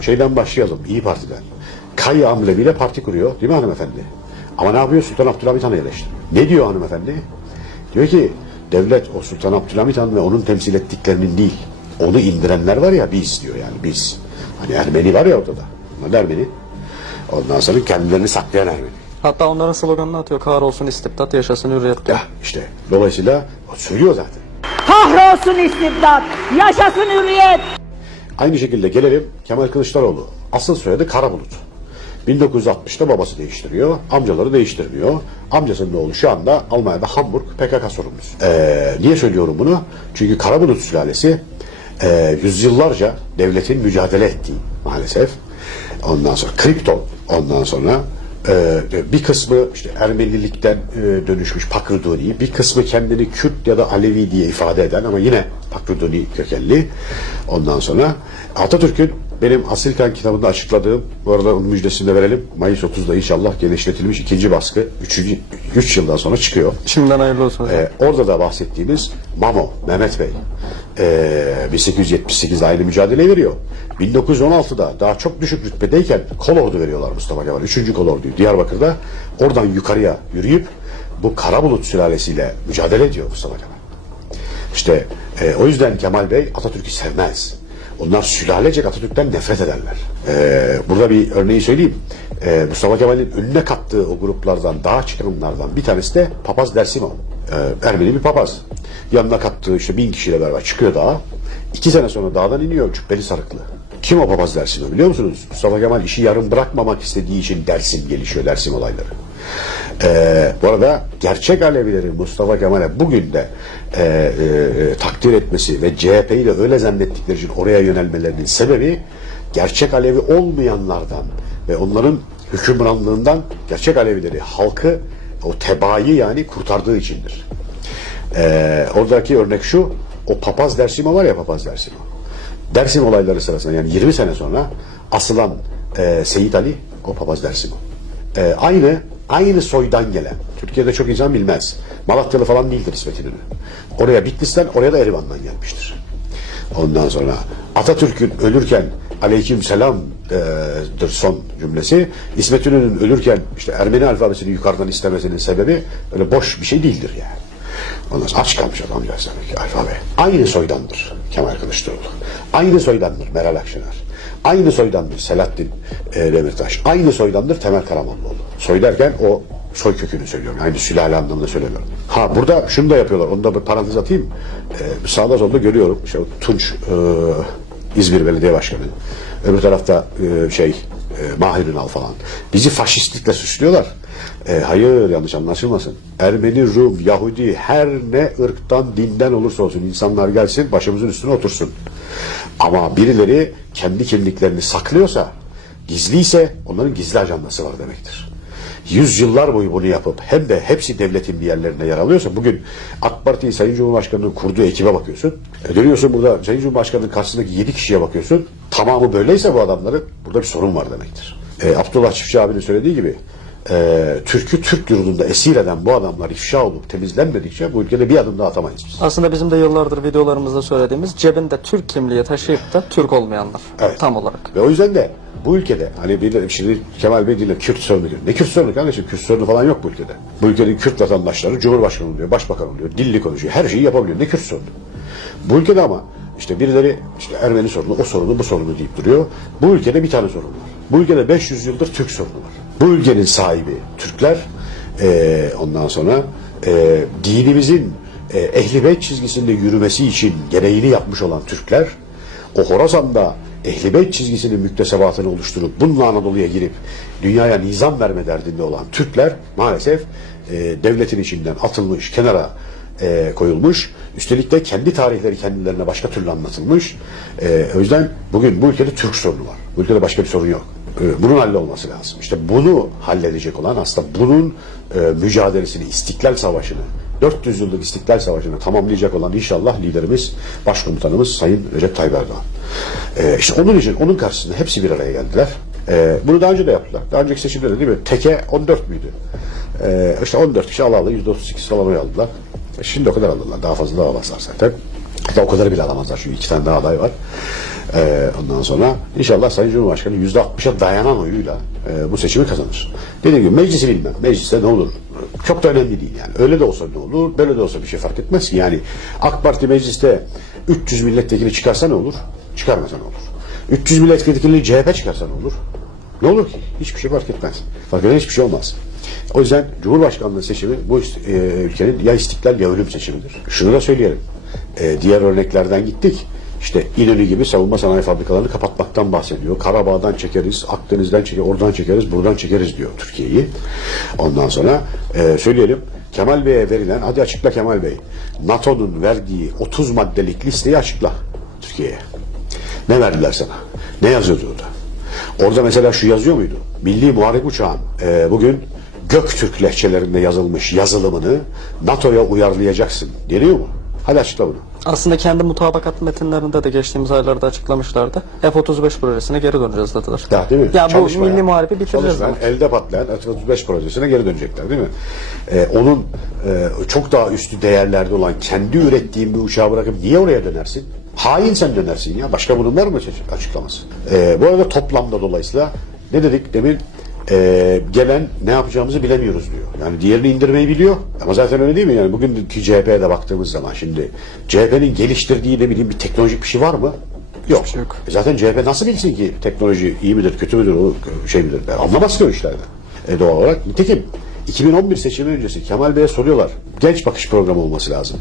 Şeyden başlayalım, İyi Parti'den. Kayı amblemiyle parti kuruyor, değil mi hanımefendi? Ama ne yapıyor? Sultan Abdülhamit Han'ı eleştiriyor. Ne diyor hanımefendi? Diyor ki, devlet o Sultan Abdülhamit Han ve onun temsil ettiklerinin değil, onu indirenler var ya biz diyor yani biz. Hani Ermeni var ya ortada. Onlar Ermeni. Ondan sonra kendilerini saklayan Ermeni. Hatta onların sloganını atıyor. Kahrolsun istibdat, yaşasın hürriyet. Ya işte dolayısıyla o söylüyor zaten. Kahrolsun istibdat, yaşasın hürriyet. Aynı şekilde gelelim Kemal Kılıçdaroğlu. Asıl soyadı Karabulut. 1960'ta babası değiştiriyor, amcaları değiştirmiyor. Amcasının oğlu şu anda Almanya'da Hamburg PKK sorumlusu. Ee, niye söylüyorum bunu? Çünkü Karabulut sülalesi e, yüzyıllarca devletin mücadele ettiği maalesef. Ondan sonra kripton, ondan sonra e, bir kısmı işte Ermenilikten e, dönüşmüş Pakruduni, bir kısmı kendini Kürt ya da Alevi diye ifade eden ama yine Pakruduni kökenli. Ondan sonra Atatürk'ün benim Asilkan kitabında açıkladığım, bu arada onun müjdesini de verelim. Mayıs 30'da inşallah genişletilmiş ikinci baskı 3. 3 yıldan sonra çıkıyor. Şimdiden hayırlı olsun. Ee, orada da bahsettiğimiz Mamo, Mehmet Bey ee, 1878'de aynı mücadele veriyor. 1916'da daha çok düşük rütbedeyken kolordu veriyorlar Mustafa Kemal. Üçüncü kolorduyu Diyarbakır'da. Oradan yukarıya yürüyüp bu Karabulut sülalesiyle mücadele ediyor Mustafa Kemal. İşte e, o yüzden Kemal Bey Atatürk'ü sevmez. Onlar sülalecek Atatürk'ten nefret ederler. E, burada bir örneği söyleyeyim. E, Mustafa Kemal'in önüne kattığı o gruplardan, daha çıkanlardan bir tanesi de Papaz Dersimov. E, Ermeni bir papaz. Yanına kattığı işte bin kişiyle beraber çıkıyor dağa. İki sene sonra dağdan iniyor cübbeli sarıklı. Kim o papaz Dersimov biliyor musunuz? Mustafa Kemal işi yarım bırakmamak istediği için Dersim gelişiyor, Dersim olayları. Ee, bu arada gerçek Alevilerin Mustafa Kemal'e bugün de e, e, takdir etmesi ve CHP'yi de öyle zannettikleri için oraya yönelmelerinin sebebi gerçek Alevi olmayanlardan ve onların hükümranlığından gerçek Alevileri, halkı o tebaayı yani kurtardığı içindir. Ee, oradaki örnek şu, o papaz Dersimo var ya papaz Dersimo. Dersim olayları sırasında yani 20 sene sonra asılan e, Seyit Ali o papaz Dersimo. E, aynı aynı soydan gelen. Türkiye'de çok insan bilmez. Malatyalı falan değildir İsmet İnönü. Oraya Bitlis'ten oraya da Erivan'dan gelmiştir. Ondan sonra Atatürk'ün ölürken aleyküm selam'dır son cümlesi. İsmet İnönü'nün ölürken işte Ermeni alfabesini yukarıdan istemesinin sebebi öyle boş bir şey değildir yani. Ondan sonra aç kalmış adamcağız demek ki alfabe. Aynı soydandır Kemal Kılıçdaroğlu. Aynı soydandır Meral Akşener. Aynı soydandır Selahattin e, Demirtaş. Aynı soydandır Temel Karamollaoğlu. Soy derken o soy kökünü söylüyorum. Aynı sülale anlamında söylemiyorum. Ha burada şunu da yapıyorlar. Onu da bir parantez atayım. E, sağda solda görüyorum. İşte Tunç e, İzmir Belediye Başkanı. Öbür tarafta e, şey e, Mahir Ünal falan. Bizi faşistlikle suçluyorlar. E, hayır yanlış anlaşılmasın. Ermeni, Rum, Yahudi her ne ırktan, dinden olursa olsun insanlar gelsin başımızın üstüne otursun. Ama birileri kendi kimliklerini saklıyorsa, gizliyse onların gizli ajandası var demektir. Yüzyıllar boyu bunu yapıp hem de hepsi devletin bir yerlerine yer alıyorsa bugün AK Parti Sayın Cumhurbaşkanı'nın kurduğu ekibe bakıyorsun. E dönüyorsun burada Sayın Cumhurbaşkanı'nın karşısındaki yedi kişiye bakıyorsun. Tamamı böyleyse bu adamların burada bir sorun var demektir. E, Abdullah Çiftçi abinin söylediği gibi e, Türk'ü Türk yurdunda esir eden bu adamlar ifşa olup temizlenmedikçe bu ülkede bir adım daha atamayız biz. Aslında bizim de yıllardır videolarımızda söylediğimiz cebinde Türk kimliği taşıyıp da Türk olmayanlar. Evet. Tam olarak. Ve o yüzden de bu ülkede hani bir, şimdi Kemal Bey diyor Kürt sorunu diyor. Ne Kürt sorunu kardeşim? Kürt sorunu falan yok bu ülkede. Bu ülkenin Kürt vatandaşları Cumhurbaşkanı oluyor, Başbakan oluyor, dilli konuşuyor. Her şeyi yapabiliyor. Ne Kürt sorunu? Bu ülkede ama işte birileri işte Ermeni sorunu, o sorunu, bu sorunu deyip duruyor. Bu ülkede bir tane sorun var. Bu ülkede 500 yıldır Türk sorunu var. Bu ülkenin sahibi Türkler eee, ondan sonra eee, dinimizin eee ehli beyt çizgisinde yürümesi için gereğini yapmış olan Türkler o Horasan'da Ehl-i Beyt çizgisinin müktesebatını oluşturup bununla Anadolu'ya girip dünyaya nizam verme derdinde olan Türkler maalesef e, devletin içinden atılmış, kenara e, koyulmuş. Üstelik de kendi tarihleri kendilerine başka türlü anlatılmış. E, o yüzden bugün bu ülkede Türk sorunu var. Bu ülkede başka bir sorun yok. E, bunun hallolması lazım. İşte bunu halledecek olan aslında bunun e, mücadelesini, İstiklal Savaşı'nı 400 yıllık İstiklal Savaşı'nı tamamlayacak olan inşallah liderimiz, başkomutanımız Sayın Recep Tayyip Erdoğan. Ee, işte onun için, onun karşısında hepsi bir araya geldiler. Ee, bunu daha önce de yaptılar. Daha önceki seçimde de değil mi? Teke 14 müydü? Ee, işte 14 kişi alalı, %38 falan oy aldılar. Şimdi o kadar aldılar. Daha fazla da alamazlar zaten. Hatta o kadar bile alamazlar çünkü iki tane daha aday var. Ee, ondan sonra inşallah Sayın Cumhurbaşkanı %60'a dayanan oyuyla e, bu seçimi kazanır. Dediğim gibi meclisi bilmem. Mecliste ne olur? Çok da önemli değil yani. Öyle de olsa ne olur, böyle de olsa bir şey fark etmez ki. Yani AK Parti mecliste 300 milletvekili çıkarsa ne olur? Çıkarmasa ne olur? 300 milletvekili CHP çıkarsa ne olur? Ne olur ki? Hiçbir şey fark etmez. Fark eden hiçbir şey olmaz. O yüzden Cumhurbaşkanlığı seçimi bu e, ülkenin ya istiklal ya ölüm seçimidir. Şunu da söyleyelim. E, diğer örneklerden gittik. İşte İnönü gibi savunma sanayi fabrikalarını kapatmaktan bahsediyor. Karabağ'dan çekeriz, Akdeniz'den çekeriz, oradan çekeriz, buradan çekeriz diyor Türkiye'yi. Ondan sonra e, söyleyelim. Kemal Bey'e verilen, hadi açıkla Kemal Bey. NATO'nun verdiği 30 maddelik listeyi açıkla Türkiye'ye. Ne verdiler sana? Ne yazıyordu orada? Orada mesela şu yazıyor muydu? Milli Muharip Uçağın e, bugün Göktürk lehçelerinde yazılmış yazılımını NATO'ya uyarlayacaksın deniyor mu? Hadi açıkla bunu. Aslında kendi mutabakat metinlerinde de geçtiğimiz aylarda açıklamışlardı. F-35 projesine geri döneceğiz dediler. Ya değil mi? Ya bu Çalışmaya. milli muharebi bitireceğiz. Çalışmayan, elde patlayan F-35 projesine geri dönecekler değil mi? Ee, onun e, çok daha üstü değerlerde olan kendi ürettiğin bir uçağı bırakıp niye oraya dönersin? Hain sen dönersin ya. Başka bunun var mı açıklaması? Ee, bu arada toplamda dolayısıyla ne dedik demin? Ee, gelen ne yapacağımızı bilemiyoruz diyor. Yani diğerini indirmeyi biliyor. Ama zaten öyle değil mi? Yani bugünkü CHP'ye de baktığımız zaman şimdi CHP'nin geliştirdiği ne bileyim bir teknolojik bir şey var mı? Yok. şey yok. E Zaten CHP nasıl bilsin ki teknoloji iyi midir, kötü müdür, o şey midir? Ben anlamaz ki o işlerden. E doğal olarak. Nitekim 2011 seçimi öncesi Kemal Bey'e soruyorlar. Genç bakış programı olması lazım.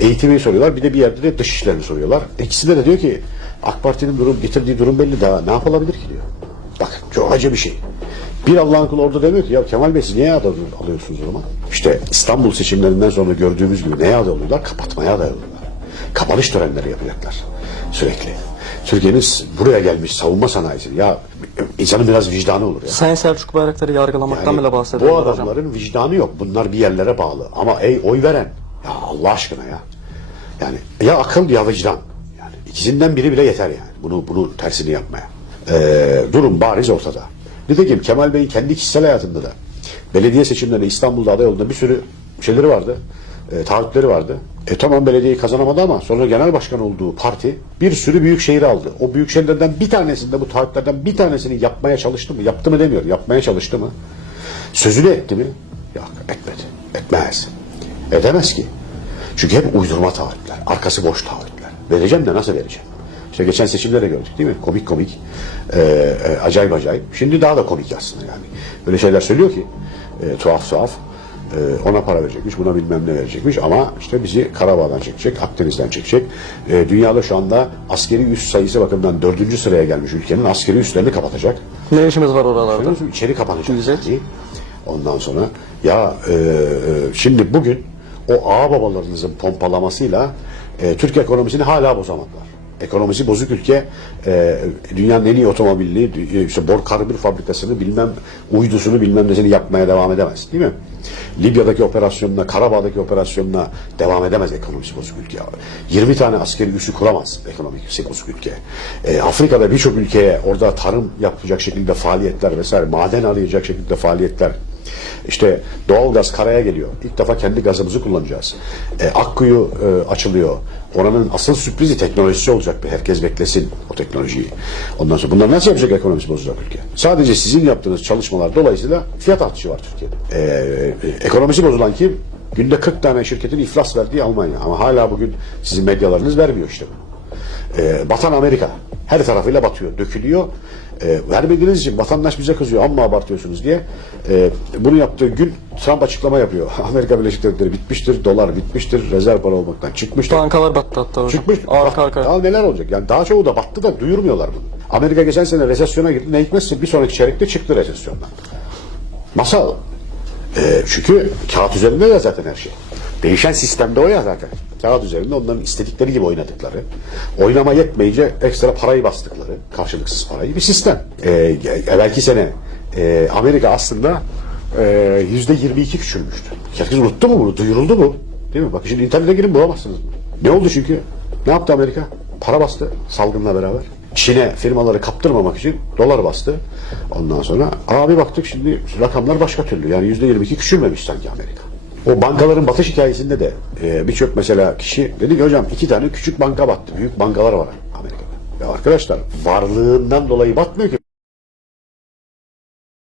Eğitimi soruyorlar. Bir de bir yerde de dış işlerini soruyorlar. İkisinde de diyor ki AK Parti'nin durum, getirdiği durum belli daha ne yapılabilir ki diyor. Bak çok acı bir şey. Bir Allah'ın kulu orada demiyor ki ya Kemal Bey siz niye aday alıyorsunuz o zaman? İşte İstanbul seçimlerinden sonra gördüğümüz gibi neye aday alıyorlar? Kapatmaya aday alıyorlar. Kapanış törenleri yapacaklar sürekli. Türkiye'nin buraya gelmiş savunma sanayisi. Ya insanın biraz vicdanı olur ya. Sayın Selçuk Bayraktar'ı yargılamaktan Yani bile bahsediyorlar bu hocam. adamların vicdanı yok. Bunlar bir yerlere bağlı. Ama ey oy veren ya Allah aşkına ya. Yani ya akıl ya vicdan. Yani ikisinden biri bile yeter yani. Bunu bunu tersini yapmaya. Ee, durum bariz ortada. Nitekim Kemal Bey'in kendi kişisel hayatında da belediye seçimlerinde İstanbul'da aday olduğunda bir sürü şeyleri vardı. E, taahhütleri vardı. E tamam belediyeyi kazanamadı ama sonra genel başkan olduğu parti bir sürü büyük şehir aldı. O büyük şehirlerden bir tanesinde bu taahhütlerden bir tanesini yapmaya çalıştı mı? Yaptı mı demiyorum. Yapmaya çalıştı mı? Sözünü etti mi? Yok etmedi. Etmez. Edemez ki. Çünkü hep uydurma taahhütler. Arkası boş taahhütler. Vereceğim de nasıl vereceğim? İşte geçen seçimlerde gördük değil mi? Komik komik. e, e, acayip acayip. Şimdi daha da komik aslında yani. Böyle şeyler söylüyor ki e, tuhaf tuhaf. E, ona para verecekmiş, buna bilmem ne verecekmiş ama işte bizi Karabağ'dan çekecek, Akdeniz'den çekecek. E, dünyada şu anda askeri üs sayısı bakımından dördüncü sıraya gelmiş ülkenin askeri üslerini kapatacak. Ne işimiz var oralarda? İçeri kapanacak. Güzel. yani. Ondan sonra ya e, e, şimdi bugün o ağ babalarınızın pompalamasıyla e, Türk ekonomisini hala bozamadılar. Ekonomisi bozuk ülke e, dünyanın en iyi otomobilini işte bor karbür fabrikasını bilmem uydusunu bilmem nesini yapmaya devam edemez değil mi? Libya'daki operasyonuna, Karabağ'daki operasyonuna devam edemez ekonomisi bozuk ülke. 20 tane askeri üssü kuramaz ekonomisi bozuk ülke. E, Afrika'da birçok ülkeye orada tarım yapacak şekilde faaliyetler vesaire, maden arayacak şekilde faaliyetler işte doğalgaz karaya geliyor. İlk defa kendi gazımızı kullanacağız. E, Akkuyu e, açılıyor. Oranın asıl sürprizi teknolojisi olacak. bir Herkes beklesin o teknolojiyi. Ondan sonra bunlar nasıl yapacak ekonomisi bozacak ülke? Sadece sizin yaptığınız çalışmalar dolayısıyla fiyat artışı var Türkiye'de. E, e, ekonomisi bozulan kim? Günde 40 tane şirketin iflas verdiği Almanya. Ama hala bugün sizin medyalarınız vermiyor işte bunu. E, batan Amerika. Her tarafıyla batıyor, dökülüyor. E, vermediğiniz için vatandaş bize kızıyor amma abartıyorsunuz diye. E, bunu yaptığı gün Trump açıklama yapıyor. Amerika Birleşik Devletleri bitmiştir, dolar bitmiştir, rezerv para olmaktan çıkmıştır. Bankalar battı hatta hocam. Çıkmış. Arka arka. Daha neler olacak? Yani daha çoğu da battı da duyurmuyorlar bunu. Amerika geçen sene resesyona girdi. Ne hikmetse bir sonraki çeyrekte çıktı resesyondan. Masal. E, çünkü kağıt üzerinde de zaten her şey. Değişen sistemde o ya zaten. Kağıt üzerinde onların istedikleri gibi oynadıkları, oynama yetmeyince ekstra parayı bastıkları, karşılıksız parayı bir sistem. E, evvelki sene e, Amerika aslında e, yüzde 22 küçülmüştü. Herkes unuttu mu bunu? Duyuruldu mu? Değil mi? Bak şimdi internete girin bulamazsınız. Ne oldu çünkü? Ne yaptı Amerika? Para bastı salgınla beraber. Çin'e firmaları kaptırmamak için dolar bastı. Ondan sonra abi baktık şimdi rakamlar başka türlü. Yani yüzde 22 küçülmemiş sanki Amerika. O bankaların batış hikayesinde de e, birçok mesela kişi dedi ki hocam iki tane küçük banka battı. Büyük bankalar var Amerika'da. Ya arkadaşlar varlığından dolayı batmıyor ki